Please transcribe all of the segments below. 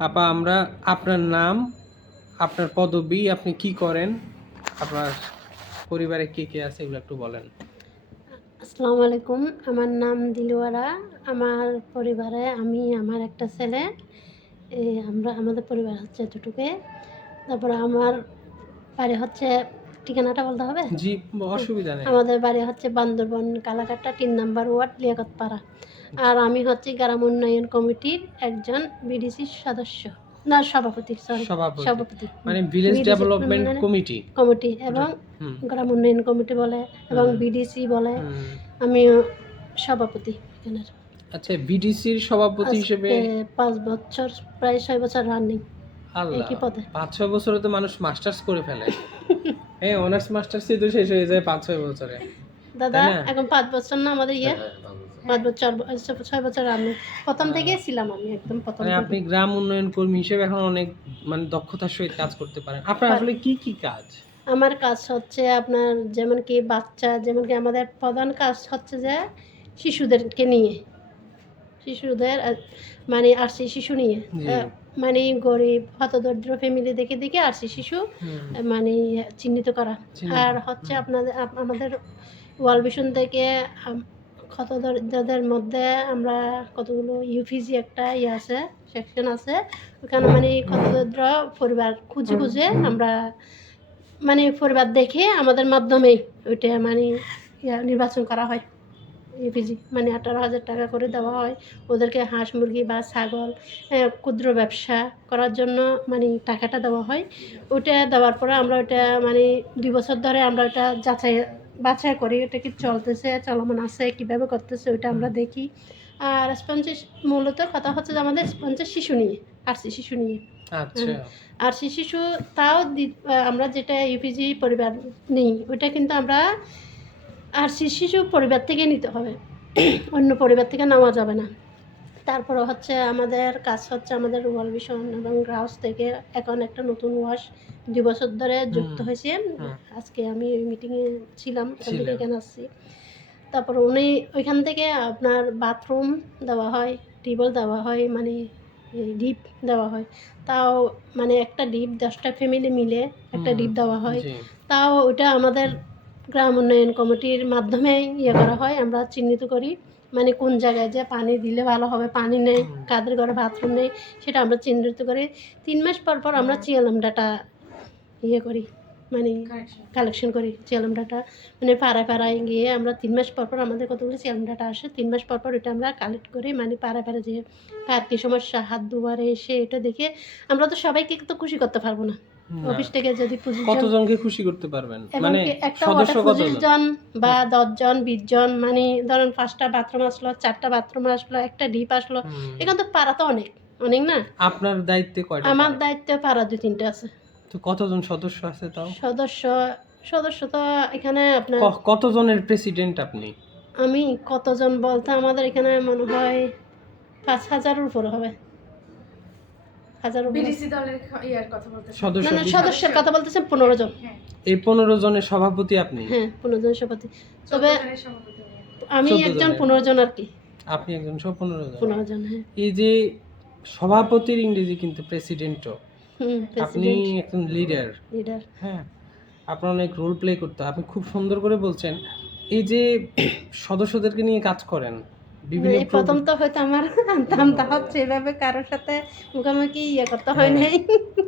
আপা আমরা আপনার নাম, আপনার পদবি, আপনি কি করেন, আপনার পরিবারে কে কে আছে এগুলো একটু বলেন। আসসালামু আলাইকুম। আমার নাম দিলওয়ারা। আমার পরিবারে আমি, আমার একটা ছেলে। আমাদের পরিবার হচ্ছে এতটুকুই। তারপরে আমার বাড়ি হচ্ছে, ঠিকানাটা বলতে হবে? জি, হ্যাঁ, অসুবিধা নেই। আমাদের বাড়ি হচ্ছে বান্দরবন কালাকাটা ৩ নাম্বার ওয়ার্ড লিয়াকতপাড়া। আচ্ছা, আর আমি হচ্ছি গ্রাম উন্নয়ন কমিটির একজন বিডিসির সদস্য। না, সভাপতি, সরি, সভাপতি সভাপতি। মানে ভিলেজ বিডিসি ডেভেলপমেন্ট মানে কমিটি। কমিটি ওটা এবং হুম গ্রাম উন্নয়ন কমিটি বলে এবং হুম বিডিসি বলে। হুম। আমিও সভাপতি এখানের। আচ্ছা, বিডিসির সভাপতি হিসেবে আজকে ৫ বছর, প্রায় ৬ বছর রানিং আল্লাহ, একই পদে। ৫-৬ বছরে তো মানুষ মাস্টার্স করে ফেলে। হ্যাঁ, অনার্স মাস্টার্সই তো শেষ হয়ে যায় ৫-৬ বছরে, তাই দাদা না? এখন ৫ বছর না আমাদের ইয়ে? ৫ বছর, ৬ বছর রানিং। ১ম থেকেই আহ, ছিলাম আমি, একদম ১ম মানে থেকে। আপনি গ্রাম উন্নয়ন কর্মী হিসেবে এখন অনেক মানে দক্ষতার সহিত কাজ করতে পারেন। আপনার পারি। আসলে কি কি কাজ? আমার কাজ হচ্ছে আপনার, যেমন কি বাচ্চা, যেমন কি আমাদের প্রধান কাজ হচ্ছে যে শিশুদেরকে নিয়ে, শিশুদের মানে আরসি শিশু নিয়ে, জি। মানে গরিব হতদরিদ্র ফ্যামিলি দেখে দেখে আরসি শিশু হুম। মানে চিহ্নিত করা। চিহ্নিত। আর হচ্ছে হুম। আপনাদের আমাদের ওয়ার্ল্ড ভিশন থেকে হতদরিদ্রদের মধ্যে আমরা কতগুলো ইউপিজি একটা ইয়ে আছে, সেকশন আছে। ওখানে মানে হতদরিদ্র পরিবার খুঁজে খুঁজে আমরা মানে পরিবার দেখে আমাদের মাধ্যমেই ওইটা মানে নির্বাচন করা হয়। ইপিজি মানে ১৮,০০০ টাকা করে দেওয়া হয়। ওদেরকে হাঁস, মুরগি বা ছাগল ক্ষুদ্র ব্যবসা করার জন্য মানে টাকাটা দেওয়া হয়। ওইটা দেওয়ার পরে আমরা ওইটা মানে ২ বছর ধরে আমরা ওইটা বাছাই করি। ওটা কি চলতেছে, চলমান আছে, কীভাবে করতেছে ওইটা আমরা দেখি। আর স্পঞ্জি মূলত কথা হচ্ছে যে আমাদের স্পঞ্জের শিশু নিয়ে, আরসি শিশু নিয়ে। আচ্ছা। হ্যাঁ, আরসি শিশু তাও আমরা যেটা ইউপিজি পরিবার নিই, ওইটা কিন্তু আমরা আরসি শিশু পরিবার থেকে নিতে হবে। অন্য পরিবার থেকে নেওয়া যাবে না। তারপরে হচ্ছে আমাদের কাজ হচ্ছে আমাদের ওয়ার্ল্ড ভিশন এবং গ্রাউস থেকে এখন একটা নতুন ওয়াশ ২ বছর ধরে যুক্ত হুম হয়েছে। হুম। আজকে আমি ওই মিটিংয়ে ছিলাম, ওখান থেকে ছিলেন। এখানে আসছি। তারপরে উনি ওইখান থেকে আপনার বাথরুম দেওয়া হয়, টিউবওয়েল দেওয়া হয়, মানে এই ডিপ দেওয়া হয়। তাও মানে একটা ডিপ ১০টা ফ্যামিলি মিলে একটা হুম। ডিপ দেওয়া হয়। জি। তাও ওইটা আমাদের গ্রাম উন্নয়ন কমিটির মাধ্যমে ইয়ে করা হয়। আমরা চিহ্নিত করি। মানে কোন জায়গায় যে পানি দিলে ভালো হবে, পানি নেই, হুম। কাদের ঘরে বাথরুম নেই, সেটা আমরা চিহ্নিত করি। ৩ মাস পর, পর আমরা সিএলএম ডাটা ইয়ে করি, মানে কালেকশন করি। সিএলএম ডাটা মানে পাড়ায়, পাড়ায় গিয়ে আমরা ৩ মাস পর, পর আমাদের কতগুলো সিএলএম ডাটা আসে। ৩ মাস পর, পর এটা আমরা কালেক্ট করি। মানে পাড়ায়, পাড়ায় যেয়ে কার কি সমস্যা, হাত দুয়ারে এসে এটা দেখে আমরা তো সবাইকে তো খুশি করতে পারবো না। না। অফিস থেকে যদি ২৫ জন, কতজনকে খুশি করতে পারবেন? মানে এমনকি একটা সদস্য ওয়ার্ডে ২৫ কতজন? জন বা ১০ জন, ২০ জন, মানে ধরেন ৫ টা বাথরুম আসলো, ৪ টা বাথরুম আসলো, একটা ডিপ আসলো। হুম। এখানে তো পাড়া তো অনেক, অনেক না? আপনার দায়িত্বে কয়টা আমার পাড়া? দায়িত্বে পাড়া ২-৩ টা আছে। তো কতজন সদস্য আছে তাও? সদস্য, সদস্য তো এখানে আপনার, কতজনের প্রেসিডেন্ট আপনি? আমি কতজন বলতে আমাদের এখানে মনে হয় ৫,০০০ এর উপরে হবে। ১,০০০ উপরে। বিডিসি দলের ইয়ার কথা বলতেছেন। সদস্য না, না, বিশ- সদস্যের কথা বলতেছি ১৫ জন। হ্যাঁ, এই ১৫ জনের সভাপতি আপনি? হ্যাঁ, ১৫ জন সভাপতি। ১৪ তবে জনের সভাপতি উনি। আমি ১৪ একজন জনের। ১৫ জন আরকি। আপনি একজন সহ ১৫ জন। ১৫ জন, হ্যাঁ। এই যে সভাপতির ইংরেজি কিন্তু প্রেসিডেন্টও। আপনি প্রেসিডেন্ট, একজন লিডার। লিডার। হ্যাঁ? আপনার অনেক রোল প্লে করতে হয়। আপনি খুব সুন্দর করে বলছেন। এই যে সদস্যদেরকে নিয়ে কাজ করেন, বিভিন্ন এই ১ম তো হয়তো আমার দামটা হচ্ছে এভাবে কারো সাথে মুখামুখি ইয়ে করতে হয় হ্যাঁ, নাই।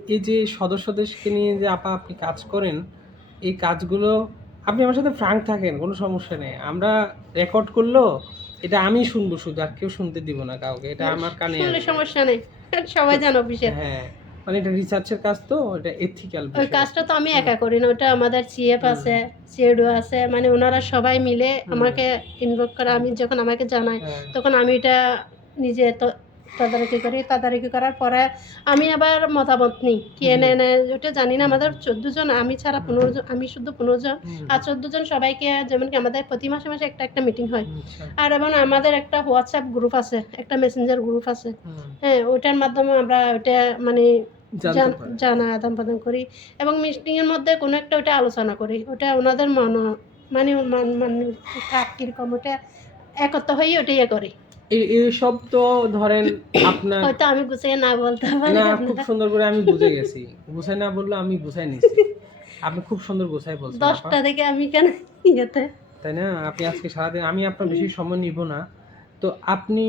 এই যে সদস্যদেরকে নিয়ে যে আপনি কাজ করেন, এই কাজগুলো আপনি আমার সাথে ফ্রাঙ্ক থাকেন, কোনো সমস্যা নেই। আমরা রেকর্ড করলেও এটা আমি শুনবো শুধু, আর কেউ শুনতে দিব না কাউকে। এটা আমার কানে শুনলে আসবে। সমস্যা নেই। সবাই জানে অফিসের। হ্যাঁ, মানে এটা রিসার্চের কাজ তো, এটা এথিক্যাল ওই বিষয়। কাজটা তো আমি হুম, একা করি না। ওটা আমাদের সিএফ হুম, আছে, সিএডও আছে। মানে ওনারা সবাই মিলে হুম, আমাকে ইনভলভ করে। আমি যখন আমাকে জানায়, হ্যাঁ, তখন আমি এটা নিজে তদারকি করি। তদারকি করার পরে আমি আবার মতামত নিই। কে জি, নেয় না ওটা জানি না। আমাদের ১৪ জন, আমি ছাড়া হুম, ১৫ জন, আমি শুধু ১৫ জন। হুম, আর ১৪ জন সবাইকে, যেমন কি আমাদের প্রতি মাসে, মাসে একটা, একটা মিটিং হয়। আচ্ছা, আর এবং আমাদের একটা হোয়াটসঅ্যাপ গ্রুপ আছে, একটা মেসেঞ্জার গ্রুপ আছে। হুম, হ্যাঁ, ওইটার মাধ্যমে আমরা ওইটা মানে জানতে পারেন। জানা আদান-প্রদান করি এবং মিটিংয়ের মধ্যে কোনো একটা ওইটা আলোচনা করি। ওটা ওনাদের মানে কার কিরকম ওটা একত্র হয়ে ওটা ইয়ে করি। এইসব তো ধরেন আপনার হয়তো আমি গুছিয়ে না বলতে পারি না, খুব আপনারা। সুন্দর করে আমি বুঝে গেছি। গুছাই না বললে আমি গুছাই নিছি। আপনি খুব সুন্দর গুছাই বলছেন আপা। 10টা থেকে আমি কেন ইয়েতে তাই না? আপনি আজকে সারাদিন, আমি আপনার বেশি সময় নিব না। তো আপনি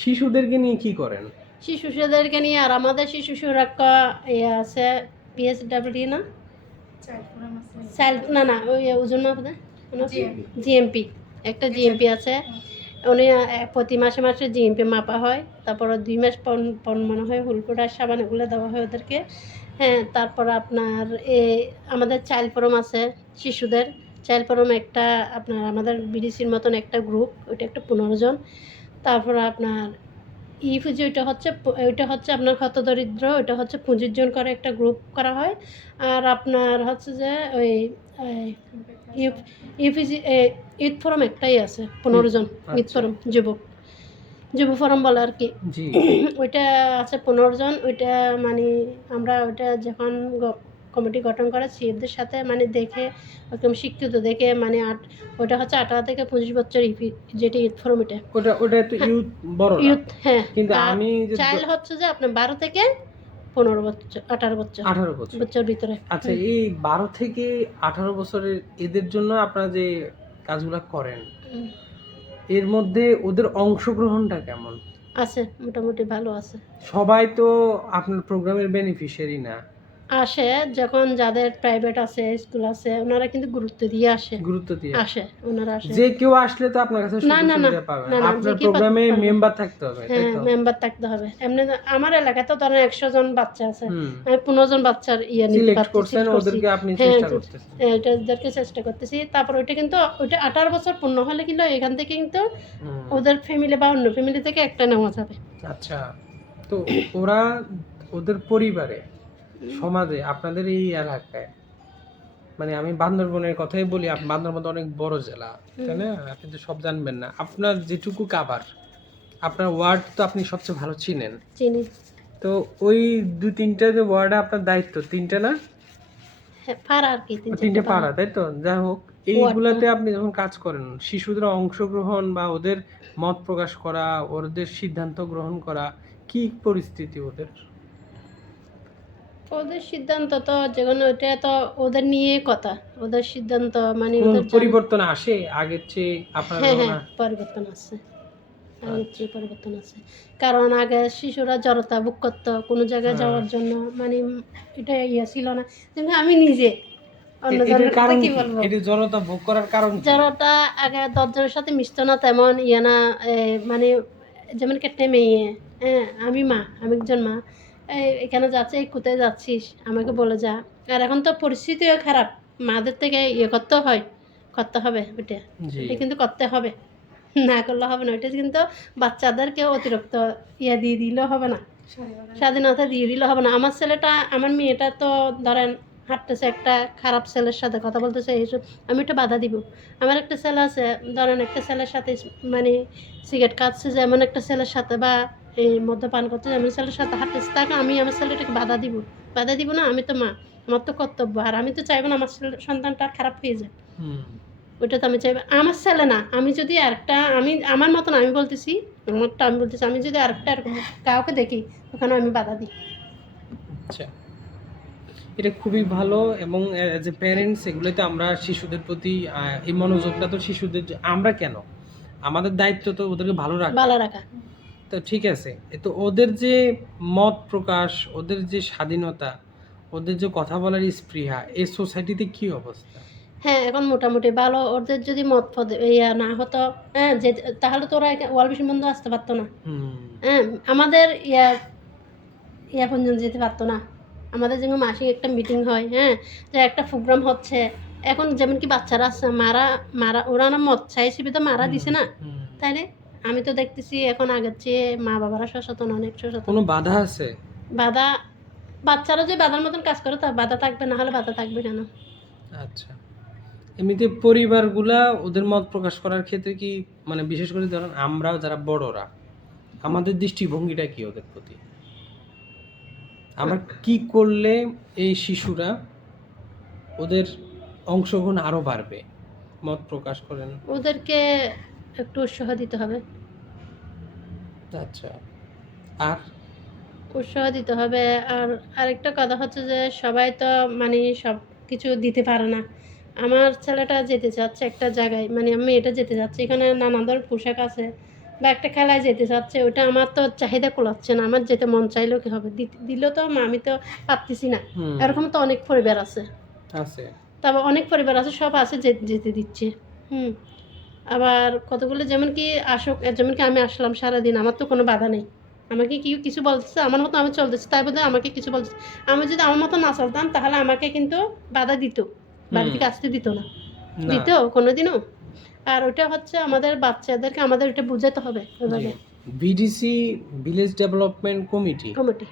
শিশুদেরকে নিয়ে কি করেন? শিশুদেরকে নিয়ে, আর আমাদের শিশু সুরক্ষা ইয়ে আছে, পিএসডব্লিউ না, চাইল্ড ফোরাম আছে। না না, ওই ওজন মাপে GMP জিএমপি, একটা জিএমপি আছে। উনি প্রতি মাসে মাসে জিএমপি মাপা হয়, তারপর 2 মাস পর পর মনে হয় হুলকোট আর সাবান এগুলো দেওয়া হয় ওদেরকে। হ্যাঁ, তারপর আপনার আমাদের চাইল্ড ফোরাম আছে শিশুদের। চাইল্ড ফোরাম একটা আপনার আমাদের বিডিসির মতন একটা গ্রুপ, ওইটা একটা 15 জন। তারপর আপনার ইফুজি, ওইটা হচ্ছে আপনার হতদরিদ্র, ওইটা হচ্ছে 25 জন করে একটা গ্রুপ করা হয়। আর আপনার হচ্ছে যে ওই ইউপিজি ঈদ ফোরাম একটাই আছে, 15 জন। ঈদ আচ্ছা। ফোরাম যুব ফোরাম বলে আর কি। জি। ওইটা আছে 15 জন। ওইটা মানে আমরা ওইটা যখন কমিটি গঠন করে সিএফদের সাথে মানে দেখে একদম শিক্ষিত দেখে মানে ওইটা হচ্ছে 18 থেকে 25 বছর যেটা ঈদ ফোরাম, এটা ওটা তো ইউথ বড়রা। ইউথ। হ্যাঁ, কিন্তু আমি যে চাইল্ড হচ্ছে যে আপনার 12 থেকে 15 বছর, 18 বছর 18 বছর। বছর ভিতরে। আচ্ছা, এই 12 থেকে 18 বছরের এদের জন্য আপনারা যে কাজগুলো করেন, হুম, এর মধ্যে ওদের অংশগ্রহণটা কেমন? আছে, মোটামুটি ভালো আছে। সবাই তো আপনার প্রোগ্রামের বেনিফিশিয়ারি না। আসে যখন যাদের প্রাইভেট আছে, স্কুল আছে, ওনারা কিন্তু গুরুত্ব দিয়ে গুরুত্ব দিয়ে ওনারা আসে। যে কেউ আসলে তো আপনার কাছে না, সুযোগ না, না, সুবিধা পাবে। না, না, আপনার যে কেউ প্রোগ্রামে পারবে। মেম্বার থাকতে হবে, তাই হ্যাঁ, তো? মেম্বার থাকতে হবে। এমনি আমার এলাকায় তো ধরেন 100 জন বাচ্চা আছে, হুম। আমি 15 জন বাচ্চার নিতে সিলেক্ট পারছি, করছেন, select করছি। ওদেরকে আপনি হ্যাঁ, চেষ্টা করতেছেন। ওদেরকে চেষ্টা করতেছি। তারপর ওইটা কিন্তু ওইটা 18 বছর পূর্ণ হলে কিন্তু এখান থেকে কিন্তু হুম। ওদের ফ্যামিলি বা অন্য ফ্যামিলি থেকে একটা নেওয়া যাবে। আচ্ছা, তো ওরা ওদের পরিবারে, সমাজে, আপনাদের এই এলাকায়, মানে আমি বান্দরবনের কথাই বলি, বান্দরবন তো অনেক বড় জেলা, তাই না? আপনি তো সব জানবেন না। আপনার যেটুকু কাভার, আপনার ওয়ার্ড তো আপনি সবচেয়ে ভালো চিনেন। চিনি। তো ওই 2-3টা যে ওয়ার্ডে আপনার দায়িত্ব, 3টে না? হ্যাঁ, পাড়া আর কি, 3টে পাড়া, তাই তো? যাই হোক, এইগুলাতে আপনি যখন কাজ করেন, শিশুদের অংশগ্রহণ বা ওদের মত প্রকাশ করা, ওদের সিদ্ধান্ত গ্রহণ করা, কি পরিস্থিতি ওদের? ওদের সিদ্ধান্ত তো যেকোনো, ওইটা তো ওদের নিয়ে কথা, ওদের সিদ্ধান্ত মানে কোন ওদের পরিবর্তন আসে আগের চেয়ে আপনার হ্যাঁ, যখন হ্যাঁ, পরিবর্তন আছে, আগের চেয়ে পরিবর্তন আছে। কারণ আগে শিশুরা জড়তা ভোগ করতো কোনো জায়গায় যাওয়ার জন্য, মানে এটা ছিল না। কিন্তু আমি নিজে অন্যজনের কথা কারণ কি কি? বলবো, এটা জড়তা ভোগ করার কারণ কি? জড়তা আগে 10 জনের সাথে মিশতো না তেমন ইয়ে না। মানে যেমন একটা মেয়ে, হ্যাঁ, আমি একজন মা, এখানে যাচ্ছে, এই কোথায় যাচ্ছিস, আমাকে বলে যা। আর এখন তো পরিস্থিতিও খারাপ, মাদের থেকে ইয়ে করতে হবে ওইটা, জি। এটা কিন্তু করতে হবে, না করলে হবে না। ওইটা কিন্তু বাচ্চাদেরকে অতিরিক্ত ইয়ে দিয়ে দিলেও হবে না, স্বাধীনতা দিয়ে দিলে হবে না। আমার মেয়েটা তো ধরেন হাঁটতেছে একটা খারাপ ছেলের সাথে, কথা বলতেছে, এইসব আমি একটু বাধা দিব। আমার একটা ছেলে আছে, ধরেন একটা ছেলের সাথে মানে সিগারেট খাচ্ছে যেমন একটা ছেলের সাথে, বা এই মদ্যপান করছে যেমন ছেলের সাথে হাঁটতেছে, তাকে আমি আমার ছেলেটাকে বাধা দিব না। আমি তো মা, আমার তো কর্তব্য। আর আমি তো চাইবো না আমার সন্তানটা খারাপ হয়ে যায়। হুম। ওইটা তো আমি চাইবো আমার ছেলে না। আমি যদি আরেকটা, আমি আমার মতন আমি বলতেছি, আমি যদি আরেকটা এরকম কাউকে দেখি, ওখানে আমি বাধা দিই। আচ্ছা, এটা খুবই ভালো। এবং অ্যাজ এ প্যারেন্টস এগুলোতে আমরা শিশুদের প্রতি এই মনোযোগটা তো শিশুদের আমরা কেন, আমাদের দায়িত্ব তো ওদেরকে ভালো রাখা। ভালো রাখা। তো ঠিক আছে, তো ওদের যে মত প্রকাশ, ওদের যে স্বাধীনতা, ওদের যে কথা বলার স্পৃহা, এই সোসাইটিতে কি অবস্থা? হ্যাঁ, এখন মোটামুটি ভালো। ওদের যদি মত ইয়া না হতো, হ্যাঁ, যে তাহলে তো ওরা ওয়াল বিশন বন্ধু আসতে পারতো না। হুম। হ্যাঁ, আমাদের ইয়া পর্যন্ত যেতে পারতো না। আমাদের যেমন মাসিক একটা মিটিং হয়, হ্যাঁ, যে একটা প্রোগ্রাম হচ্ছে, এখন যেমন কি বাচ্চারা আছে, ওরা না মত চাইছে তো মারা দিছে না, হুম। তাইলে আমি তো দেখতেছি এখন আগের চেয়ে মা বাবারা সচেতন, অনেক সচেতন। কোনো বাধা আছে? বাধা, বাচ্চারা যে বাধার মতন কাজ করে তা বাধা থাকবে, না হলে বাধা থাকবে কেন? আচ্ছা, এমনিতে পরিবারগুলা ওদের মত প্রকাশ করার ক্ষেত্রে কি, মানে বিশেষ করে ধরেন আমরা যারা বড়রা, আমাদের দৃষ্টিভঙ্গিটা কি ওদের প্রতি? আমরা কি করলে এই শিশুরা, ওদের অংশগ্রহণ আরো বাড়বে, মত প্রকাশ করেন? ওদেরকে একটু উৎসাহ দিতে হবে। আচ্ছা। আর উৎসাহ দিতে হবে। আর আরেকটা কথা হচ্ছে যে সবাই তো মানে সব কিছু দিতে পারে না। আমার ছেলেটা যেতে চাচ্ছে একটা জায়গায়, মানে আমি এটা যেতে চাচ্ছি, এখানে নানা ধরনের পোশাক আছে, বা একটা খেলায় যেতে চাচ্ছে, ওটা আমার তো চাহিদা কুলাচ্ছে না, আমার যেতে মন চাইলেও কি হবে, দিলেও তো আমি তো পারতেছি না। হুম, এরকম তো অনেক পরিবার আছে, আছে। তারপর অনেক পরিবার আছে সব আছে যেতে দিচ্ছে। হুম। আবার কতগুলো যেমন কি আসুক, যেমন কি আমি আসলাম সারাদিন, আমার তো কোনো বাধা নেই। আমাকে কেউ কিছু বলতেছে, আমার মতো আমি চলতেছি, তাই বলে আমাকে কিছু বলতেছে। আমি যদি আমার মতো না চলতাম তাহলে আমাকে কিন্তু বাধা দিত, বাড়ি হুম, থেকে আসতে দিত না। না, দিত কোনোদিনও? আর ওটা হচ্ছে আমাদের বাচ্চাদেরকে আমাদের ওটা বুঝাতে হবে জি। ওইভাবে। VDC, village development committee, committee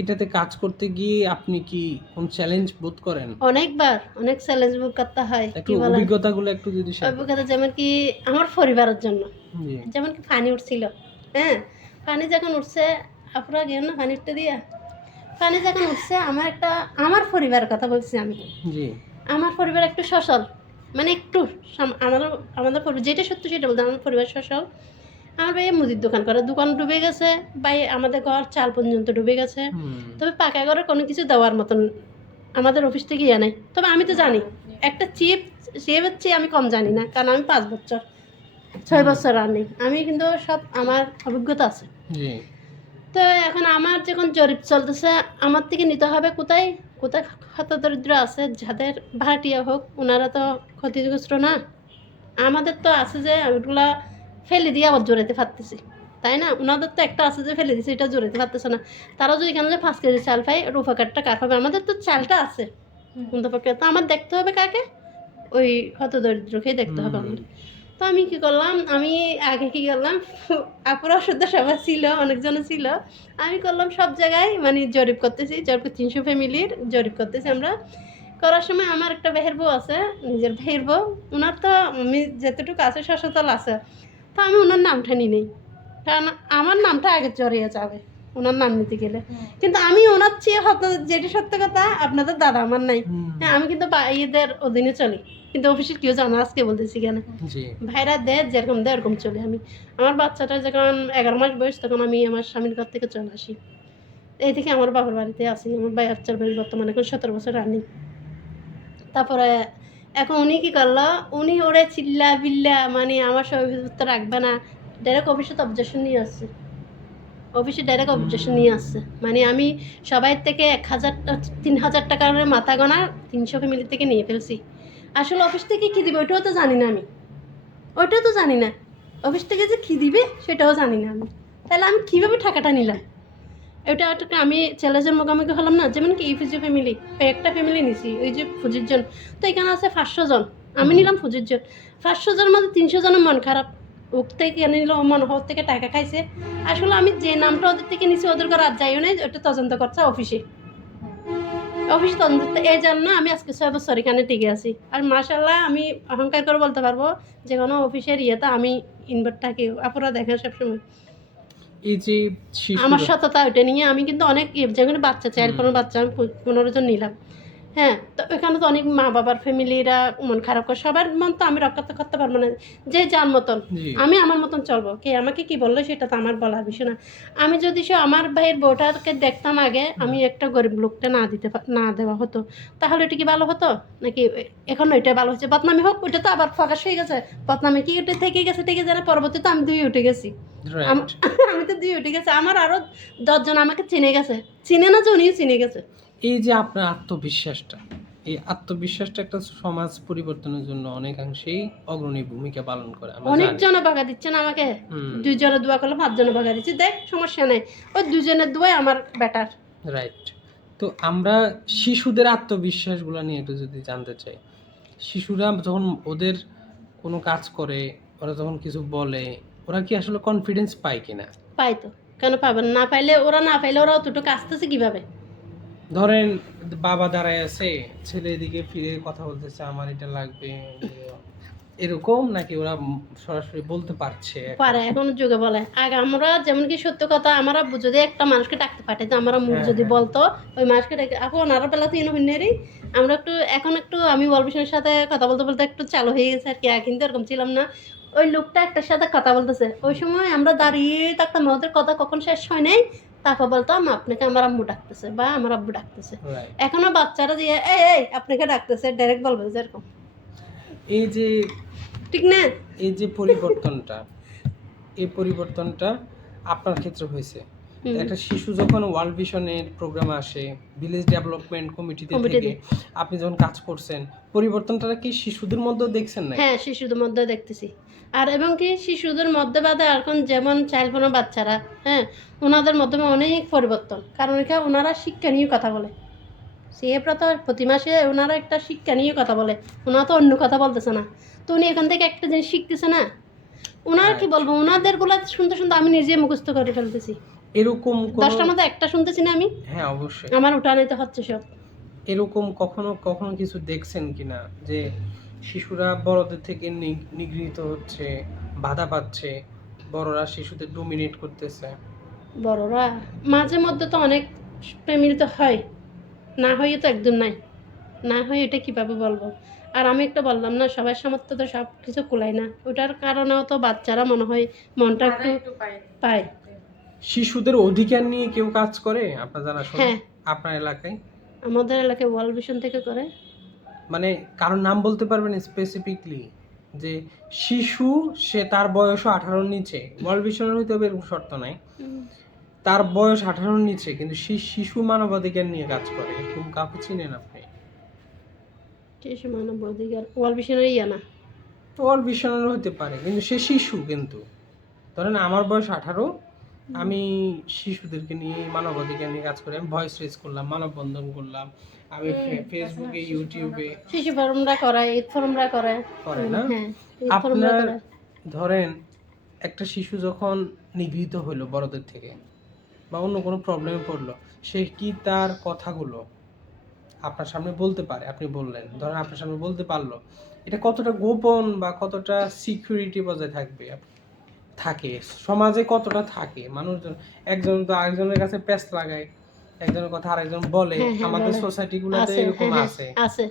এটাতে কাজ করতে গিয়ে আপনি কি কোন চ্যালেঞ্জ বোধ করেন? অনেকবার অনেক চ্যালেঞ্জ বুক করতে হয়, একটু কি বলেন? অভিজ্ঞতাগুলো একটু যদি শেয়ার করেন। অভিজ্ঞতা যেমন কি আমার পরিবারের জন্য, জি, যেমন কি পানি উঠছিল, হ্যাঁ, পানি যখন উঠছে, আপনারা গেল না পানি উঠতে দিয়া, পানি যখন উঠছে, আমার পরিবারের কথা বলছি আমি। জি, আমার পরিবার একটু সচল, মানে একটু আমাদের আমাদের পরিবার যেটা সত্য সেটা বলতে, আমার পরিবার সচল। আমার ভাই মুদির দোকান করে, দোকান ডুবে গেছে, ভাই আমাদের ঘর চাল পর্যন্ত ডুবে গেছে। হুম, তবে পাকা ঘরে কোনো কিছু দেওয়ার মতন আমাদের অফিস থেকে ইয়ে নেই। তবে আমি তো জানি একটা চিপ, সে হচ্ছে আমি কম জানি না, কারণ আমি 5 বছর 6 বছর রানিং, আমি কিন্তু সব আমার অভিজ্ঞতা আছে। জি, তো এখন আমার যখন জরিপ চলতেছে, আমার থেকে নিতে হবে কোথায় কোথায় হতদরিদ্র আছে, যাদের ভাড়াটিয়া হোক, ওনারা তো ক্ষতিগ্রস্ত না। আমাদের তো আছে যে ওইগুলা ফেলে দিয়ে আবার জোরাতে পারতেছি, তাই না? ওনাদের তো একটা আছে যে ফেলে দিছে, এটা জোরাতে পারতেছে না। তারা যদি এখানে যে 5 কেজি চাল পায়, ওর উপকারটা কার হবে? আমাদের তো চালটা আছে অন্তপক্ষে, তো আমার দেখতে হবে কাকে? ওই হতদরিদ্রকেই দেখতে হবে হুম, আমার। তো আমি কি করলাম, আমি আগে কি করলাম, আপুরা শুদ্ধ সবাই ছিল, অনেকজন ছিল। আমি করলাম সব জায়গায় মানে জরিপ করতেছি, জরিপ 300 ফ্যামিলির জরিপ করতেছি আমরা। করার সময় আমার একটা ভাইয়ের বউ আছে, নিজের ভাইয়ের বউ, ওনার তো আমি যেতটুকু আছে সচেতন আছে, তো আমি ওনার নামটা নিই নেই, কারণ আমার নামটা আগে জড়িয়ে যাবে ওনার নাম নিতে গেলে। কিন্তু আমি ওনার চেয়ে যেটা সত্য কথা, আপনাদের দাদা আমার নাই। হুম, হ্যাঁ, আমি কিন্তু ভাইদের অধীনে চলি, কিন্তু অফিসের কেউ জানা, আজকে বলতেছি কেন, জি, ভাইরা দেয় যেরকম দেয় এরকম চলে আমি। আমার বাচ্চাটা যখন 11 মাস বয়স, তখন আমি আমার স্বামীর ঘর থেকে চলে আসি। এই থেকে আমার বাবার বাড়িতে আসি, আমার ভাই বাচ্চার বয়স বর্তমানে এখন 17 বছর রানিং। তারপরে এখন উনি কি করলো, উনি ওরে চিল্লা বিল্লা মানে আমার সভাপতিত্ব রাখবে না, ডাইরেক্ট অফিসে তো অবজেকশন নিয়ে আসছে, অফিসে ডাইরেক্ট অবজেকশন নিয়ে আসছে। মানে আমি সবাই থেকে 3,000 টাকার মাথা গোনা 300 ফ্যামিলি থেকে নিয়ে ফেলছি। আসলে অফিস থেকে কী দিবে ওইটাও তো জানি না আমি, ওইটাও তো জানি না অফিস থেকে যে কী দিবে সেটাও জানি না আমি। তাহলে আমি কীভাবে টাকাটা নিলাম? ওটা আমি চ্যালেঞ্জের মুখোমুখি হলাম না। যেমন কি ইউপিজি ফ্যামিলি, একটা ফ্যামিলি নিছি, ওই যে ফুজির জন, তো এখানে আছে 500 জন, আমি নিলাম ফুজির জন। 500 জনের মধ্যে 300 জনের মন খারাপ, ওর থেকে কেন নিল, ও মনে হয় ওর থেকে টাকা খাইছে। আসলে আমি যে নামটা ওদের থেকে নিছি, ওদের ঘর রাত যাইও না, ওটা তদন্ত করছে অফিসে, অফিসে তদন্ত। এই জন্য আমি আজকে 6 বছর এখানে টিকে আছি। আর মাশাল্লাহ আমি অহংকার করে বলতে পারবো যে কোনো অফিসের ইয়েতে আমি ইনভার্ট থাকি, আপনারা দেখেন সবসময় এই যে আমার শিশুরা, সততা ওইটা নিয়ে। আমি কিন্তু অনেক যেখানে বাচ্চা চাইল্ড কোনো বাচ্চা আমি 15 জন নিলাম, হ্যাঁ, তো ওখানে তো অনেক মা বাবার ফ্যামিলিরা মন খারাপ করে, সবার মন তো আমি রক্ষা করতে পারবো না, যে যার মতন, জি, আমি আমার মতন চলবো, কে আমাকে কি বললো সেটা তো আমার বলার বিষয় না। আমি যদি সে আমার ভাইয়ের বউটাকে দেখতাম আগে, আমি একটা গরিব লোকটা না দেওয়া হতো, তাহলে এটা কি ভালো হতো নাকি? এখন ওইটা ভালো হচ্ছে, বদনামি হোক, ওইটা তো আবার প্রকাশ হয়ে গেছে, বদনামি কি ওটা থেকে গেছে, থেকে জানে পরবর্তীতে আমি 2 উঠে গেছি। রাইট। আমি তো 2 উঠে গেছে, আমার আরো 10 জন আমাকে চিনে গেছে, চিনে না যে উনিও চিনে গেছে। এই যে আপনার আত্মবিশ্বাসটা, এই আত্মবিশ্বাসটা একটা সমাজ পরিবর্তনের জন্য অনেকাংশেই অগ্রণী ভূমিকা পালন করে, আমরা অনেক জানি। জনে বাগা দিচ্ছে না আমাকে, হুম, 2 জনে দোয়া করলে 5 জনে বাগা দিচ্ছে, দেখ সমস্যা নেই, ওই 2 জনের দোয়াই আমার বেটার। রাইট। তো আমরা শিশুদের আত্মবিশ্বাসগুলো নিয়ে একটু যদি জানতে চাই, শিশুরা যখন ওদের কোনো কাজ করে, ওরা যখন কিছু বলে, ওরা কি আসলে কনফিডেন্স পায় কিনা? পাই তো, কেন পাবেন না? পাইলে ওরা অতটুকু আসতেছে কিভাবে? ধরেন বাবা দাঁড়ায় আছে, ছেলে এদিকে ফিরে কথা বলতেছে, আমার এটা লাগবে, এরকম নাকি ওরা সরাসরি বলতে পারছে এখন? পারে, এখন যুগে বলে। আগে আমরা যেমন কি সত্য কথা, আমার আব্বু যদি একটা মানুষকে ডাকতে পাঠাইতো, আমরা মুখ হ্যাঁ, যদি হ্যাঁ। বলতো ওই মানুষকে ডেকে, এখন ওনারা বেলা তো ইনভিনেরই আমরা একটু, এখন একটু আমি ওয়ালবিশনের সাথে কথা বলতে বলতে একটু চালু হয়ে গেছে আর কি, আগে কিন্তু এরকম ছিলাম না। ওই লোকটা একটার সাথে কথা বলতেছে, ওই সময় আমরা দাঁড়িয়ে থাকতাম, ওদের কথা কখন শেষ হয় নাই, তারপর বলতাম আপনাকে আমার আম্মু ডাকতেছে বা আমার আব্বু ডাকতেছে। রাইট। এখনো বাচ্চারা দিয়ে এই এই আপনাকে ডাকতেছে ডাইরেক্ট বলবে যে এরকম, এই যে ঠিক না? এই যে পরিবর্তনটা, এই পরিবর্তনটা আপনার ক্ষেত্রে হয়েছে। হুম। একটা শিশু যখন ওয়ার্ল্ড ভিশনের প্রোগ্রামে আসে, ভিলেজ ডেভেলপমেন্ট কমিটিতে থেকে আপনি যখন কাজ করছেন, পরিবর্তনটা কি শিশুদের মধ্যেও দেখছেন না? হ্যাঁ, শিশুদের মধ্যে দেখতেছি। আর এবং কি শিশুদের মধ্যে বাদে এখন যেমন চাইল্ড ফোনের বাচ্চারা, হ্যাঁ, ওনাদের মাধ্যমে অনেক পরিবর্তন। কারণ এখানে ওনারা শিক্ষা নিয়ে কথা বলে, সিএফরা তো প্রতি মাসে ওনারা একটা শিক্ষা নিয়ে কথা বলে, ওনারা তো অন্য কথা বলতেছে না। তো উনি এখান থেকে একটা জিনিস শিখতেছে না, ওনার কি বলবো, ওনাদের গুলা শুনতে শুনতে আমি নিজে মুখস্থ করে ফেলতেছি। এরকম কোনো 10টার মধ্যে একটা শুনতেছি না আমি, হ্যাঁ অবশ্যই। আমার উঠানিতে হচ্ছে সব। এরকম কখনো কখনো কিছু দেখছেন কিনা যে শিশুরা বড়দের থেকে নিগৃহীত হচ্ছে, বাধা পাচ্ছে, বড়রা শিশুদের ডোমিনেট করতেছে? বড়রা মাঝে মধ্যে তো অনেক ফ্যামিলি তো হয়, না হয়ে তো একদম নাই, না হয় এটা কিভাবে বলবো। আর আমি একটা বললাম না, সবার সামর্থ্য তো সব কিছু কুলায় না, ওটার কারণেও তো বাচ্চারা মনে হয় মনটা একটু পায়। শিশুদের অধিকার নিয়ে কেউ কাজ করে আপনার জানাশোনা হ্যাঁ, আপনার এলাকায়? আমাদের এলাকায় ওয়ার্ল্ড ভিশন থেকে করে। মানে কারোর নাম বলতে পারবেন স্পেসিফিকলি যে শিশু, সে তার বয়সও 18-র নিচে, ওয়ার্ল্ড ভিশনের হইতে হবে এরকম শর্ত নাই, তার বয়স 18-র নিচে কিন্তু শিশু মানবাধিকার নিয়ে কাজ করে, এরকম কাউকে চিনেন আপনি? শিশু মানব অধিকার ওয়ার্ল্ড ভিশনের ইয়া না। ওয়ার্ল্ড ভিশনের হতে পারে কিন্তু সে শিশু, কিন্তু ধরেন আমার বয়স 18, আমি শিশুদেরকে নিয়ে মানবাধিকার নিয়ে কাজ করি, আমি ভয়েস রেজ করলাম, মানববন্ধন করলাম, আমি ফেসবুকে ইউটিউবে। শিশু ফোরামরা করে, ঈদ ফোরামরা করে। করে না? হ্যাঁ, ঈদ ফোরামরা আপনার করে। ধরেন একটা শিশু যখন নিগৃহীত হলো বড়দের থেকে বা অন্য কোনো প্রবলেমে পড়লো, সে কি তার কথাগুলো আপনার সামনে বলতে পারে? আপনি বললেন, ধরেন আপনার সামনে বলতে পারলো, এটা কতটা গোপন বা কতটা সিকিউরিটি বজায় থাকে সমাজে, কতটা থাকে মানুষজন, একজন তো আরেকজনের কাছে প্যাচ লাগায়, একজনের কথা আরেকজন বলে, হ্যাঁ, হ্যাঁ, আমাদের বলে। সোসাইটি গুলোতে আছে, এরকম হ্যাঁ, আছে। আছে,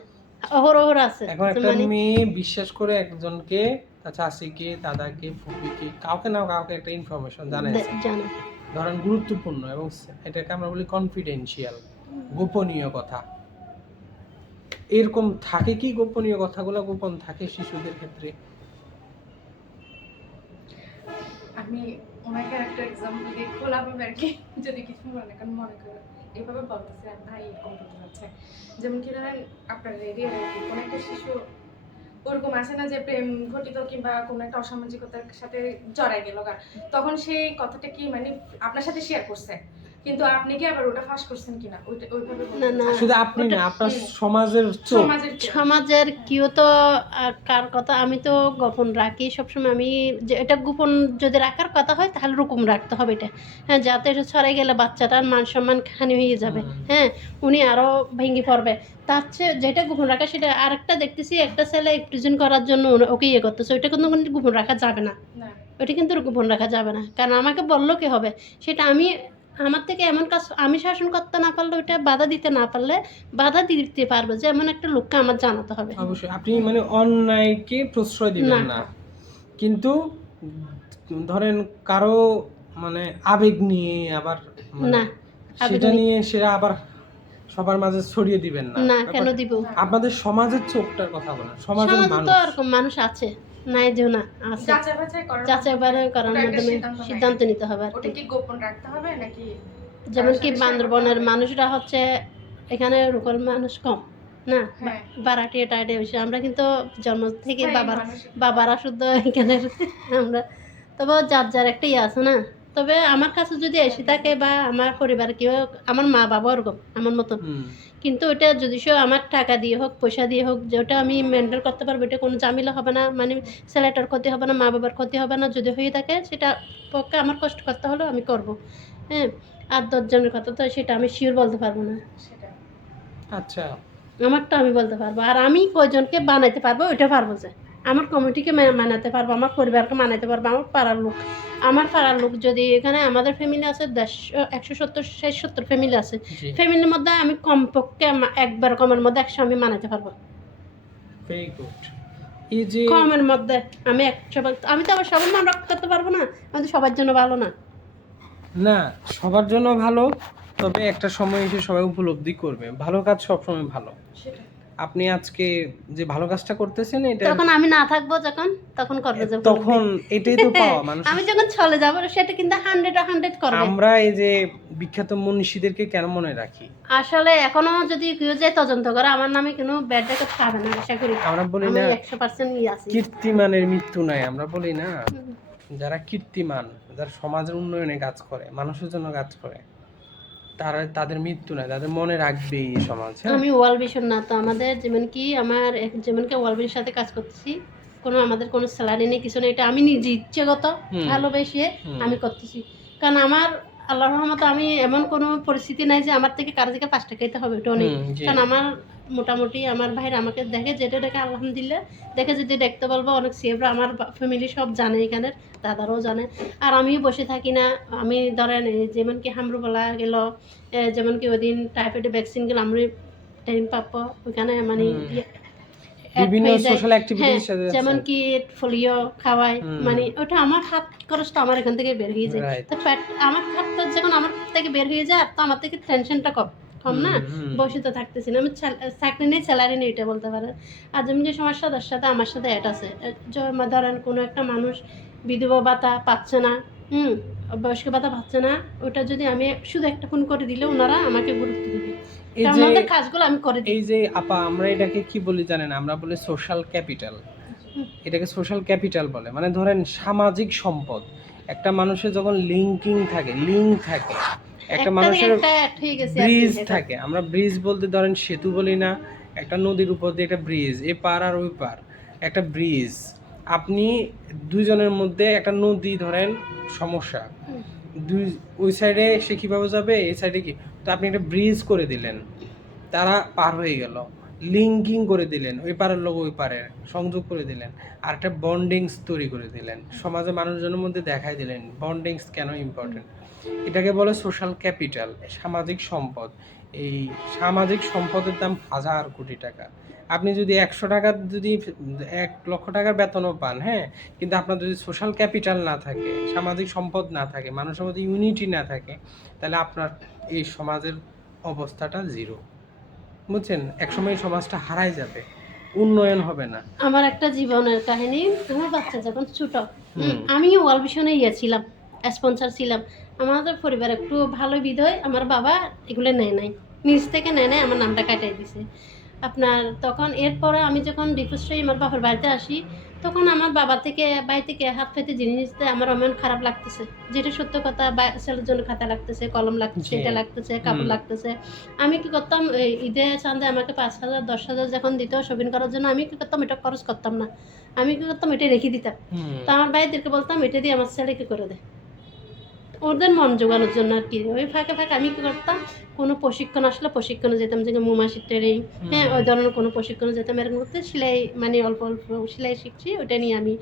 অহরহ আছে। এখন একটা মানে মেয়ে বিশ্বাস করে একজনকে, তার চাষিকে, দাদাকে, ফুপিকে, কাউকে না কাউকে একটা ইনফরমেশন জানাইছে, জানো, ধরেন গুরুত্বপূর্ণ, এবং এটাকে আমরা বলি কনফিডেন্সিয়াল, গোপনীয় কথা। এরকম থাকে কি গোপনীয় কথাগুলো গোপন থাকে শিশুদের ক্ষেত্রে? আমি ওনাকে একটা এক্সাম্পল দিয়ে খোলাভাবে আর কি, যদি কিছু মনে করে এভাবে বলতেছে ভাই এরকম করতে যাচ্ছে, যেমন কি ধরেন আপনার এরিয়ার আর কি কোনো একটা শিশু ওরকম আসে না যে প্রেম ঘটিত কিংবা কোনো একটা অসামাজিকতার সাথে জড়াই গেল গা, তখন সেই কথাটা কি মানে আপনার সাথে শেয়ার করছে, কিন্তু আপনি কি আবার ওটা ফাঁস করছেন কিনা ওইভাবে না, না। শুধু আপনি না, আপনার সমাজের চোখ, সমাজের কেউ তো কার কথা আমি তো গোপন রাখি সবসময়। আমি যে এটা গোপন যদি রাখার কথা হয় তাহলে রকম রাখতে হবে এটা, হ্যাঁ, যাতে এটা ছড়াই গেলে বাচ্চাটার মান সম্মান হানি হয়ে যাবে, হ্যাঁ, উনি আরও ভেঙে পড়বে। তার চেয়ে যেটা গোপন রাখা সেটা। আরেকটা দেখতেছি একটা ছেলে প্রেজেন্ট করার জন্য ওকে ইয়ে করতেছে, ওইটা কিন্তু গোপন রাখা যাবে না, ওইটা কিন্তু গোপন রাখা যাবে না। কারণ আমাকে বললো কি হবে সেটা, আমি আমার থেকে এমন কাজ আমি শাসন করতে না পারলে, ওইটা বাধা দিতে না পারলে বাধা দিতে পারবে যে এমন একটা লোককে আমার জানাতে হবে। অবশ্যই আপনি মানে অন্যায়কে প্রশ্রয় দিবেন না, কিন্তু ধরেন কারো মানে আবেগ নিয়ে আবার না, সেটা নিয়ে সেটা আবার সবার মাঝে ছড়িয়ে দিবেন না। না, কেন দিব? আপনাদের সমাজের চোখটার কথা বলেন, সমাজের সমাজে মানুষ তো এরকম মানুষ আছে, নাই যে না, আছে। যাচাই বাছাই করার মাধ্যমে সিদ্ধান্ত নিতে হবে আর ওটা কি গোপন রাখতে হবে নাকি? যেমন কি বান্দরবনের মানুষরা হচ্ছে, এখানে লোকাল মানুষ কম না, বারাটিয়া টাইডে হয়েছে, আমরা কিন্তু জন্ম থেকে বাবারা শুদ্ধ এখানে আমরা, তবে যার যার একটা ইয়ে আছে না। তবে আমার কাছে যদি এসে থাকে বা আমার পরিবার কেউ, আমার মা বাবা ওরকম আমার মতন, কিন্তু ওটা যদি সে আমার টাকা দিয়ে হোক পয়সা দিয়ে হোক, যেটা আমি মেনটেন করতে পারবো, এটা কোনো ঝামেলা হবে না, মানে ছেলেটার ক্ষতি হবে না, মা বাবার ক্ষতি হবে না। যদি হয়ে থাকে সেটা পক্ষে আমার কষ্ট করতে হলেও আমি করব, হ্যাঁ। আর 10 জনের কথা তো সেটা আমি শিওর বলতে পারবো না, আচ্ছা, আমারটা আমি বলতে পারবো। আর আমি কয়জনকে বানাইতে পারবো ওইটা পারবো, যে আমার কমিটিকে মানাতে পারবো, আমার পরিবারকে মানাতে পারবো, আমার পাড়ার লোক যদি এখানে আমাদের ফ্যামিলি আছে 170 ফ্যামিলি আছে, ফ্যামিলির মধ্যে আমি কমপক্ষে একবার কমের মধ্যে 100 আমি মানাতে পারবো। Very good. এই যে কমের মধ্যে আমি 100 আমি তো আবার সবার মান রক্ষা করতে পারবো না, আমি তো সবার জন্য ভালো না। না, সবার জন্য ভালো, তবে একটা সময় এসে সবাই উপলব্ধি করবে ভালো কাজ সবসময় ভালো। সেটা আপনি আজকে যে ভালো কাজটা করতেছেন এটা তখন আমি না থাকবো যখন, তখন করবে যে তখন এটাই তো পাওয়া মানুষ। আমি যখন চলে যাবো সেটা কিন্তু 100 করবে। আমরা এই যে বিখ্যাত মনীষীদেরকে কেন মনে রাখি? আসলে এখনো যদি কেউ যে তদন্ত করে আমার নামে কোনো ব্যাড রেকর্ড পাবে না, আশা করি। আমরা বলি আমি না 100% ই আছি। কীর্তিমানের মৃত্যু নাই, আমরা বলি না হুম। যারা কীর্তিমান, যারা সমাজের উন্নয়নে কাজ করে, মানুষের জন্য কাজ করে, তাদের মৃত্যু নাই, তাদের মনে রাখবে এই সমাজ। হ্যাঁ? আমি ওয়াল ভিশন না তো আমাদের যেমন কি আমার যেমন কি ওয়াল ভিশনের সাথে কাজ করতেছি, কোনো আমাদের কোনো স্যালারি নেই, কিছু নেই, এটা আমি নিজে ইচ্ছেগত হুম। ভালোবেসে হুম। আমি করতেছি। কারণ আমার আল্লাহর রহমতে আমি এমন কোনো পরিস্থিতি নাই যে আমার থেকে কারো থেকে 5 টাকা খাইতে হবে, ওটাও নেই। হুম, জি। কারণ আমার মোটামুটি আমার ভাইরা আমাকে দেখে, যেটা দেখে আলহামদুলিল্লাহ দেখে, যদি দেখতে বলবো অনেক সেভরা আমার ফ্যামিলি সব জানে, এখানের দাদারাও জানে। আর আমিও বসে থাকি না, আমি ধরেন এই যেমন কি হামরুবলা গেল, যেমন কি ওদিন টাইফয়েডের ভ্যাকসিন গেল, আমি টাইম পাবো ওইখানে মানে হুম। add বিভিন্ন হয়ে যায়। সোশ্যাল অ্যাক্টিভিটির সাথে হ্যাঁ, যেমন কি ফলিও খাওয়াই, হুম। মানে ওটা আমার হাত খরচটা আমার এখান থেকে বের হয়ে যায়। Right. তো আমার হাতটা যখন আমার থেকে বের হয়ে যায়, তো আমার থেকে টেনশনটা কম না, বসে তো থাকতেছি না। আমি চাকরি নেই, স্যালারি নেই, এটা বলতে পারেন। আর যেমন যে সমস্যা তার সাথে আমার সাথে অ্যাড আছে। ধরেন কোনো একটা মানুষ বিধবা ভাতা পাচ্ছে না, বয়স্ক ভাতা পাচ্ছে না, ওটা যদি আমি শুধু একটা ফোন করে দিলে ওনারা আমাকে গুরুত্ব দেবে। এই কারণ যে আমাদের কাজগুলো আমি করে দিই। এই যে আপা, আমরা এটাকে কি বলি জানেন? আমরা বলি সোশ্যাল ক্যাপিটাল। এটাকে সোশ্যাল ক্যাপিটাল বলে। মানে ধরেন সামাজিক সম্পদ। একটা মানুষের যখন লিঙ্ক থাকে, একটা মানুষের একটা add হয়ে গেছে আর কি ব্রিজ এটা। থাকে। আমরা ব্রিজ বলতে ধরেন সেতু বলি না, একটা নদীর উপর দিয়ে একটা ব্রিজ, এ পার আর ওই পার একটা ব্রিজ। আপনি দুইজনের মধ্যে একটা নদী ধরেন সমস্যা, হুম। ওই সাইডে সে কীভাবে যাবে, এই সাইডে কি, তো আপনি একটা ব্রিজ করে দিলেন, তারা পার হয়ে গেল, লিঙ্কিং করে দিলেন, ওই পারের লোক ওই পারের সংযোগ করে দিলেন, আর একটা বন্ডিংস তৈরি করে দিলেন, সমাজে মানুষজনের মধ্যে দেখাই দিলেন বন্ডিংস কেন ইম্পর্টেন্ট। এটাকে বলে সোশ্যাল ক্যাপিটাল, সামাজিক সম্পদ। এই সামাজিক সম্পদের দাম 1000 কোটি টাকা। আপনি যদি 100 টাকার যদি 1 লক্ষ টাকার বেতনও পান, হ্যাঁ, কিন্তু আপনার যদি সোশ্যাল ক্যাপিটাল না থাকে, সামাজিক সম্পদ না থাকে, মানুষের মধ্যে ইউনিটি না থাকে, তাহলে আপনার এই সমাজের অবস্থাটা জিরো। বুঝছেন? একসময় সমাজটা হারাই যাবে, উন্নয়ন হবে না। আমার একটা জীবনের কাহিনী, আমার বাচ্চা যখন ছোট, হুম। আমিও ওয়াল ভিশনে ছিলাম, স্পন্সর ছিলাম। আমাদের পরিবার একটু ভালো বিধয়, আমার বাবা এগুলো নেয় নাই, নিজ থেকে নেয় নাই, আমার নামটা কাটাই দিছে আপনার। তখন এরপরে আমি যখন ডিভোর্স হয়ে আমার বাবার বাড়িতে আসি, তখন আমার বাবা থেকে বাড়ি থেকে হাত পেতে জিনিস দিতে আমার অমন খারাপ লাগতেছে, যেটা সত্য কথা। ছেলের জন্য খাতা লাগতেছে, কলম লাগতেছে, জি। এটা লাগতেছে, কাপড় হুম। লাগতেছে। আমি কি করতাম, এই ঈদে চাঁদে আমাকে 5,000 10,000 যখন দিত শপিং করার জন্য, আমি কি করতাম, এটা খরচ করতাম না, আমি কি করতাম, এটা রেখে দিতাম। তো আমার ভাইদেরকে বলতাম এটা দিয়ে আমার ছেলেকে করে দে, ওদের মন জোগানোর জন্য আর কি। ওই ফাঁকে ফাঁকে আমি কি করতাম, কোনো প্রশিক্ষণ আসলে প্রশিক্ষণে যেতাম, যে মোমাসির ট্রেনিং, হ্যাঁ, ওই ধরনের কোনো প্রশিক্ষণে যেতাম। এরকম করতে সেলাই, মানে অল্প অল্প সেলাই শিখছি, ওটা নিয়ে আমি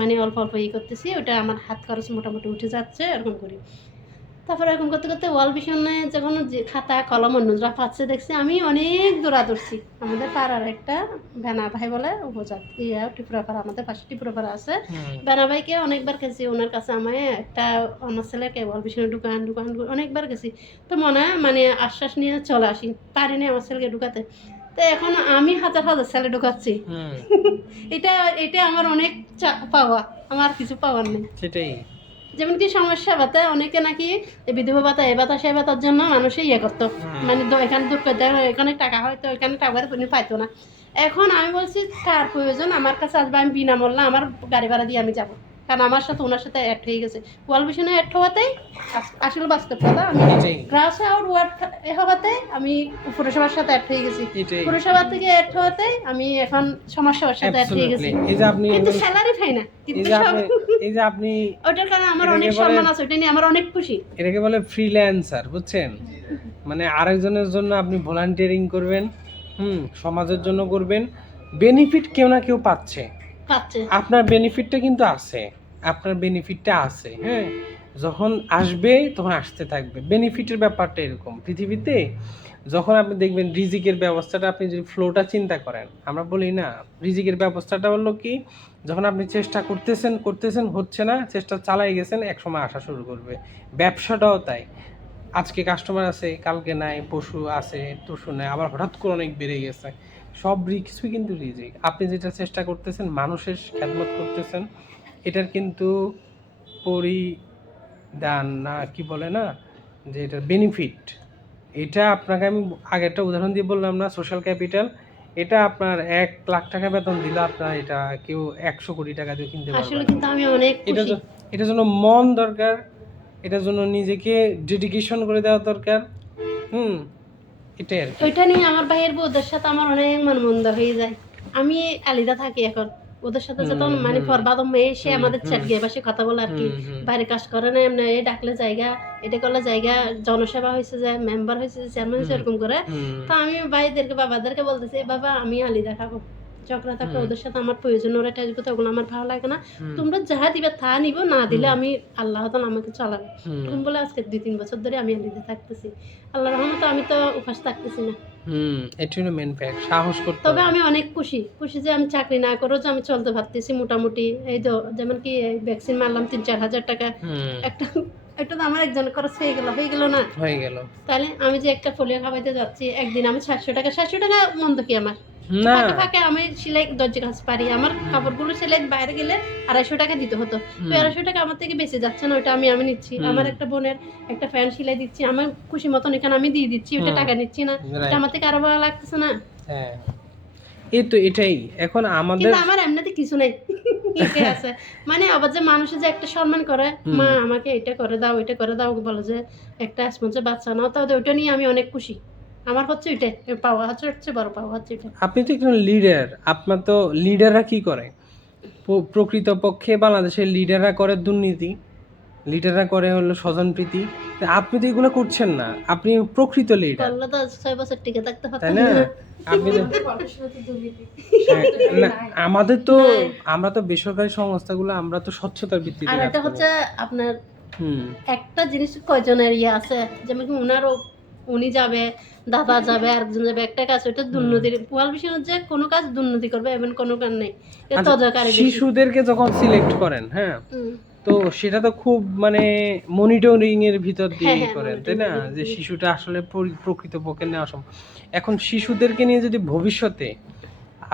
মানে অল্প অল্প করতেছি, ওটা আমার হাত খরচ মোটামুটি উঠে যাচ্ছে, এরকম করি। তারপরে এরকম করতে করতে ওয়াল ভিশনে যখন যে খাতা কলম অন্যরা পাচ্ছে দেখছি, আমি অনেক দৌড়াদৌড়ছি। আমাদের পাড়ার একটা বেনা ভাই বলে উপজাতি, ত্রিপুরা পাড়া, আমাদের পাশে ত্রিপুরা পাড়া আছে, বেনা ভাইকে অনেকবার গেছি, ওনার কাছে আমি একটা আমার ছেলেকে ওয়াল ভিশনে ঢুকান অনেকবার গেছি। তো মনে হয় মানে আশ্বাস নিয়ে চলে আসি, পারিনি আমার ছেলেকে ঢুকাতে। তো এখন আমি হাজার হাজার ছেলে ঢুকাচ্ছি। এটা এটা আমার অনেক পাওয়া, আমার কিছু পাওয়ার নেই। সেটাই। যেমন কি সমস্যা ভাতা, অনেকে নাকি বিধবা ভাতা, এ ভাতা সে ভাতার জন্য মানুষে করতো, মানে এখানে দুঃখ দেয়, এখানে টাকা হয়তো এখানে টাকার পাইতো না। এখন আমি বলছি কার প্রয়োজন আমার কাছে আসবে, আমি বিনামূল্যে আমার গাড়ি ভাড়া দিয়ে আমি যাবো, কারণ আমার সাথে ওনার সাথে অ্যাড হয়ে গেছে। ওয়াল ভিশনে অ্যাড হওয়াতেই আসলে বাস্তব কথা, আমি গ্রাস আউট ওয়ার্ড হওয়াতে আমি পুরসভার সাথে অ্যাড হয়ে গেছি, পুরসভা থেকে অ্যাড হওয়াতে আমি এখন সমাজসেবার সাথে অ্যাড হয়ে গেছি, কিন্তু স্যালারি পাই না। কিন্তু এই যে আপনি ওটার কারণে আমার অনেক সম্মান আছে, ওটা নিয়ে আমার অনেক খুশি। এটাকে বলে ফ্রিল্যান্সার, বুঝছেন? মানে আরেকজনের জন্য আপনি ভলান্টিয়ারিং করবেন, সমাজের জন্য করবেন, বেনিফিট কেউ না কেউ পাচ্ছে। পাচ্ছে। আপনার বেনিফিটটা কিন্তু আছে, আপনার বেনিফিটটা আছে, হ্যাঁ। যখন আসবে তখন আসতে থাকবে। বেনিফিটের ব্যাপারটা এরকম পৃথিবীতে, যখন আপনি দেখবেন রিজিকের ব্যবস্থাটা, আপনি যদি ফ্লোটা চিন্তা করেন, আমরা বলি না রিজিকের ব্যবস্থাটা হলো কি, যখন আপনি চেষ্টা করতেছেন করতেছেন হচ্ছে না, চেষ্টা চালাই গেছেন, একসময় আসা শুরু করবে। ব্যবসাটাও তাই, আজকে কাস্টমার আছে, কালকে নাই, পশু আছে, তশু নাই, আবার হঠাৎ করে অনেক বেড়ে গেছে। সব কিছুই কিন্তু রিজিক। আপনি যেটা চেষ্টা করতেছেন, মানুষের খেদমত করতেছেন, এটার কিন্তু পরিদান না কি বলে না, যে এটা বেনিফিট, এটা আপনাকে আমি আগে একটা উদাহরণ দিয়ে বললাম না, সোশ্যাল ক্যাপিটাল। এটা আপনার 1 লাখ টাকা বেতন দিলে আপনার এটা কেউ 100 কোটি টাকা দিয়ে কিনতে পারবে আসলে না। কিন্তু আমি অনেক এটা খুশি। এটার জন্য মন দরকার, এটার জন্য নিজেকে ডেডিকেশন করে দেওয়া দরকার। হুম, এটাই আর কি। ওইটা নিয়ে আমার ভাইয়ের বউদের সাথে আমার অনেক মন্দ হয়ে যায়। আমি আলিদা থাকি এখন, ওদের সাথে যখন মানে ফরবাদম মেয়ে সে আমাদের চ্যাট গিয়ে বসে কথা বলে আর কি, বাইরে কাজ করে না এমনি, এই ডাকলে জায়গা, এটা করলে জায়গা, জনসেবা হয়েছে যে মেম্বার হয়েছে যে চেয়ারম্যান হয়েছে এরকম করে। তো আমি ভাইদেরকে বাবাদেরকে বলতেছি, বাবা আমি আলিদা খাবো, ঝগড়া থাকলে ওদের সাথে আমার প্রয়োজন, ওরা টাইপ করতে, ওগুলো আমার ভালো লাগে না। তোমরা যাহা দিবে তা নিব, না দিলে আমি আল্লাহ তাআলা আমাকে চালাবে। তুমি বলে আজকে 2-3 বছর ধরে আমি আলিদা থাকতেছি, আল্লাহর রহমতে আমি তো উপাস থাকতেছি না। এটা হলো মেন ফ্যাক্ট, সাহস করতে তবে হবে। আমি অনেক খুশি যে আমি চাকরি না করেও যে আমি চলতে পারতেছি মোটামুটি। এই তো যেমন কি ভ্যাকসিন মারলাম 3-4 হাজার টাকা, একটা একটা তো আমার একজন খরচ হয়ে গেল না। হয়ে গেল তাহলে আমি যে একটা পোলিও খাওয়াইতে যাচ্ছি, একদিন আমি 700 টাকা মন্দ কি আমার? না। ফাঁকে ফাঁকে আমি সেলাই দরজা কাজ পারি, আমার কাপড়গুলো সেলাই বাইরে গেলে 250 টাকা দিতে হতো, তো 250 টাকা আমার থেকে বেঁচে যাচ্ছে না, ওটা আমি নিচ্ছি। আমার একটা বোনের একটা ফ্যান সেলাই দিচ্ছি, আমার খুশি মতন এখানে আমি দিয়ে দিচ্ছি, ওটা টাকা নিচ্ছি না, এটা আমার থেকে আরো ভালো লাগতেছে না। হ্যাঁ, এই তো এটাই এখন আমাদের। কিন্তু আমার এমনিতে কিছু নেই, এটাই আছে। মানে আবার যে মানুষে যে একটা সম্মান করে, মা আমাকে এটা করে দাও, এটা করে দাও, বলে যে একটা স্পঞ্জের বাচ্চা নাও, তাহলে ওইটা নিয়ে আমি অনেক খুশি। আমার হচ্ছে ওইটাই পাওয়া, হচ্ছে বড় পাওয়া হচ্ছে এটা। আপনি তো একজন লিডার, আপনার তো লিডাররা কি করে, প্রকৃতপক্ষে বাংলাদেশের লিডাররা করে দুর্নীতি, লিডাররা করে হলো স্বজনপ্রীতি। আপনি তো এগুলো করছেন না, আপনি প্রকৃত লিডার, করলে তো 6 বছর টিকে থাকতে তাই পারতাম না? না। আপনি তো আমাদের গল্পের সাথে দুর্নীতি হ্যাঁ, না, নাই। আমাদের তো নাই। আমরা তো বেসরকারি সংস্থাগুলো আমরা তো স্বচ্ছতার ভিত্তিতে আর কাজ এটা করি। হচ্ছে আপনার হুম একটা জিনিস কয়জনের ইয়ে আছে, যেমন কি উনারও, উনি যাবে, দাদা যাবে, আরেকজন যাবে, একটা কাজ ওইটা দুর্নীতির পোয়াল বিষয় হচ্ছে, কোনো কাজ দুর্নীতি করবে এমন কোনো কাজ নেই, এটা আচ্ছা, তদারকারী বেশি। শিশুদেরকে যখন সিলেক্ট করেন, হ্যাঁ, হুম। তো সেটা তো খুব মানে মনিটরিং এর ভিতর দিয়ে হ্যাঁ, করেন, তাই না? monitoring যে দিয়ে। শিশুটা আসলে প্রকৃতপক্ষে নেওয়া সম্ভব। এখন শিশুদেরকে নিয়ে যদি ভবিষ্যতে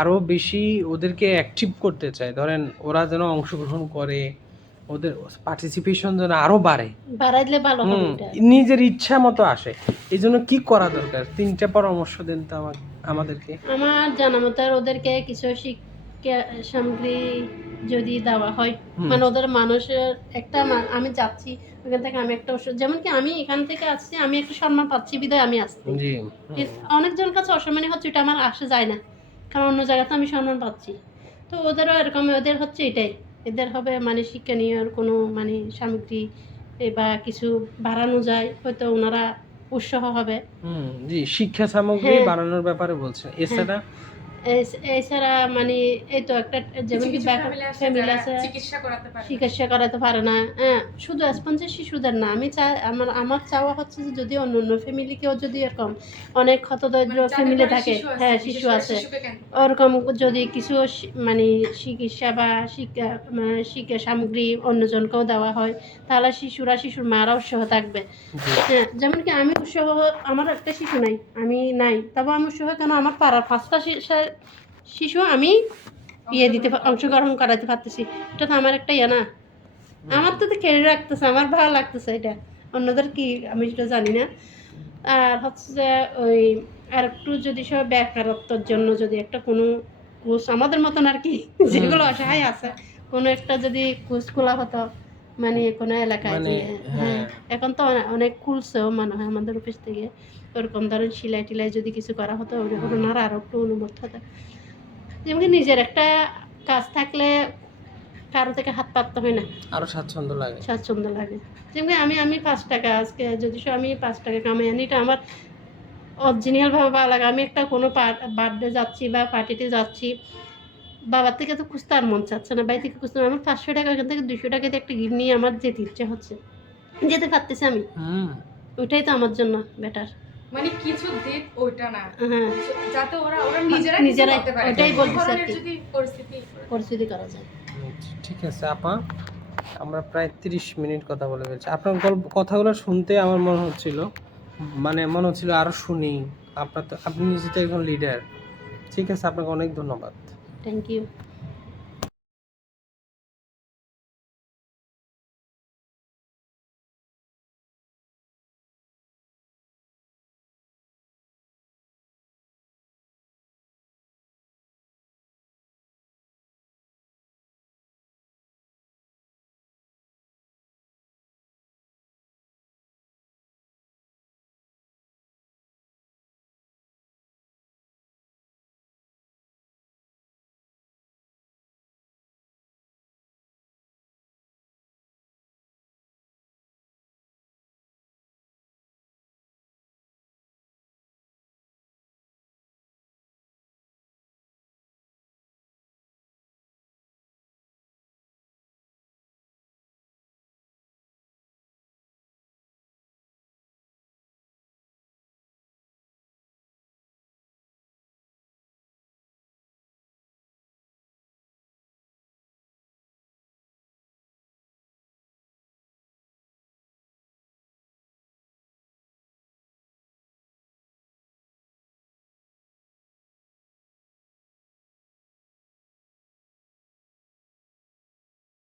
আরো বেশি ওদেরকে অ্যাক্টিভ করতে চায়, ধরেন ওরা যেন অংশগ্রহণ করে, ওদের পার্টিসিপেশন যেন আরো বাড়ে, বাড়াইলে ভালো হবে এটা। নিজের ইচ্ছা মতো আসে, এই জন্য কি করা দরকার? 3টা পরামর্শ দেন তো আমাদেরকে। আমার জানা মতে আর ওদেরকে কিছু শিক্ষা সামগ্রী যদি দেওয়া হয়, মানে ওদের মানুষের একটা আমি যাচ্ছি ওখান থেকে, আমি একটা যেমন কি আমি এখান থেকে আসছি, আমি একটা সম্মান পাচ্ছি বিধায় আমি আসছি। জি। অনেকজন কাছে অসম্মানী হচ্ছে, এটা আমার আসে যায় না, কারণ অন্য জায়গাতে আমি সম্মান পাচ্ছি। তো ওদেরও এরকম, ওদের হচ্ছে এটাই, এদের হবে মানে শিক্ষা নিয়ে কোনো মানে সামগ্রী বা কিছু বাড়ানো যায়, হয়তো ওনারা উৎসাহ হবে। জি, শিক্ষা সামগ্রী হ্যাঁ। বানানোর ব্যাপারে বলছেন, এছাড়া এছাড়া মানে এই তো একটা যেমন কি ফ্যামিলি আছে চিকিৎসা করাতে পারে, চিকিৎসা করাতে পারে না, হ্যাঁ, শুধু স্পঞ্জের শিশুদের না, আমি চাই আমার চাওয়া হচ্ছে যে যদি অন্য অন্য ফ্যামিলিকেও যদি এরকম অনেক হতদরিদ্র ফ্যামিলি থাকে, হ্যাঁ শিশু আছে, ওরকম যদি কিছু মানে চিকিৎসা বা শিক্ষা সামগ্রী অন্যজনকেও দেওয়া হয়, তাহলে শিশুর মারা উৎসাহ থাকবে। হ্যাঁ, যেমন কি আমি উৎসাহ, আমার একটা শিশু নাই, তবে আমি উৎসাহ কেন, আমার পাড়ার 5টা শিশু আমি অংশগ্রহণ করাতে পারতেছি, এটা তো আমার একটা ইয়ে না, আমার তো খেলে রাখতেছে, আমার ভালো লাগতেছে এটা, অন্যদের কি আমি সেটা জানি না। আর হচ্ছে যে ওই আর একটু যদি সব বেকারত্বের জন্য যদি একটা কোনো কোর্স আমাদের মতন আর কি, যেগুলো অসহায় আছে, কোনো একটা যদি কোর্স খোলা হতো, মানে কোনো এলাকায়, মানে হ্যাঁ, এখন তো অনেক খুলছেও মনে হয় আমাদের অফিস থেকে, ওরকম ধরেন সেলাই টিলাই যদি কিছু করা হতো, ওনারা আরও একটু অনুভূত হতো। যেমন কি নিজের একটা কাজ থাকলে কারো থেকে হাত পাততে হয় না, আরো স্বাচ্ছন্দ্য লাগে। যেমন আমি 5 টাকা আজকে যদি আমি 5 টাকা কামাই আনি, এটা আমার অরিজিনাল ভাবে ভালো লাগে। আমি একটা কোনো বার্থডে যাচ্ছি বা পার্টিতে যাচ্ছি, বাবার থেকে তো খুঁজতে আর মন চাচ্ছে না, বাড়ি থেকে খুঁজতে, আমার 500 টাকা, ওখান থেকে 200 টাকা দিয়ে একটা গিফট নিয়ে আমার যেতে ইচ্ছে হচ্ছে, যেতে পারতেছি আমি, হুম। ওইটাই তো আমার জন্য বেটার। মানে কিছু দিক ওইটা না, হ্যাঁ, যাতে ওরা নিজেরা নিজেরাই, করতে পারে। ওইটাই বলতেছি আর ধরনের কি। যদি পরিস্থিতি পরিস্থিতি করা যায়। ঠিক আছে আপা, আমরা প্রায় 30 মিনিট কথা বলে ফেলছি। আপনার গল্প কথাগুলো শুনতে আমার মনে হচ্ছিল, মানে মনে হচ্ছিল আরও শুনি। আপনার তো, আপনি নিজে তো একজন লিডার। ঠিক আছে, আপনাকে অনেক ধন্যবাদ। Thank you.